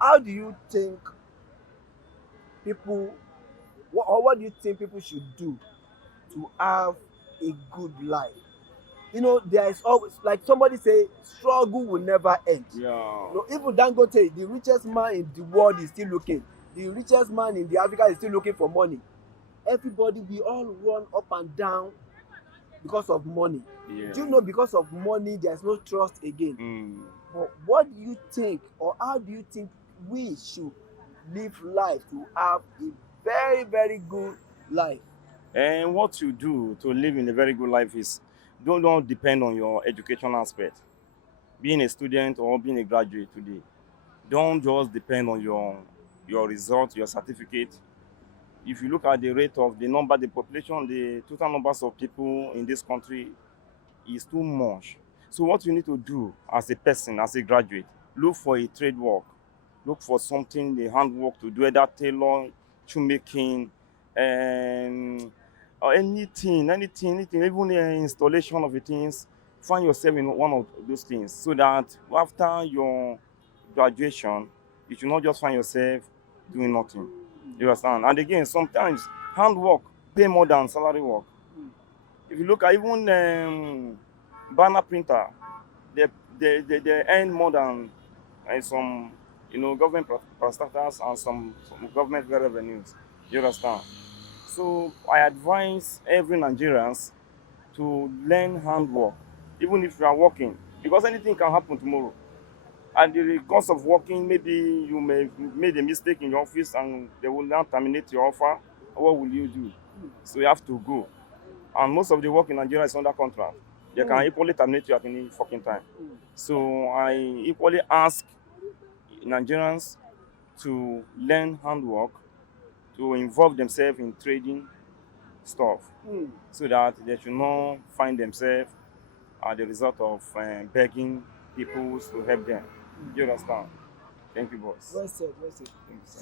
How do you think people, what do you think people should do to have a good life? You know, there is always, like somebody say, struggle will never end. Yeah. You know, even Dangote, the richest man in the world, is still looking. The richest man in the Africa is still looking for money. Everybody, we all run up and down because of money. Yeah. Do you know, because of money there's no trust again? Mm. But what do you think, or how do you think we should live life to have a very, very good life? And what you do to live in a very good life is don't depend on your education aspect. Being a student or being a graduate today, don't just depend on your result, your certificate. If you look at the rate of the number, the population, the total numbers of people in this country is too much. So what you need to do as a person, as a graduate, look for a trade work. Look for something, the handwork to do, either tailor, shoemaking, and or anything, even the installation of the things. Find yourself in one of those things so that after your graduation, you should not just find yourself doing nothing. You understand? And again, sometimes handwork pay more than salary work. If you look at even banner printer, they, they earn more than some government parastatals and some government revenues. You understand? So I advise every Nigerians to learn handwork, even if you are working, because anything can happen tomorrow. At the cost of working, maybe you may have made a mistake in your office and they will now terminate your offer. What will you do? So you have to go. And most of the work in Nigeria is under contract. They can Mm, equally terminate you at any fucking time. mm, So I equally ask Nigerians to learn handwork, to involve themselves in trading stuff, mm. so that they should not find themselves as the result of begging people to help them. You understand? Thank you, boss. Well said, well said.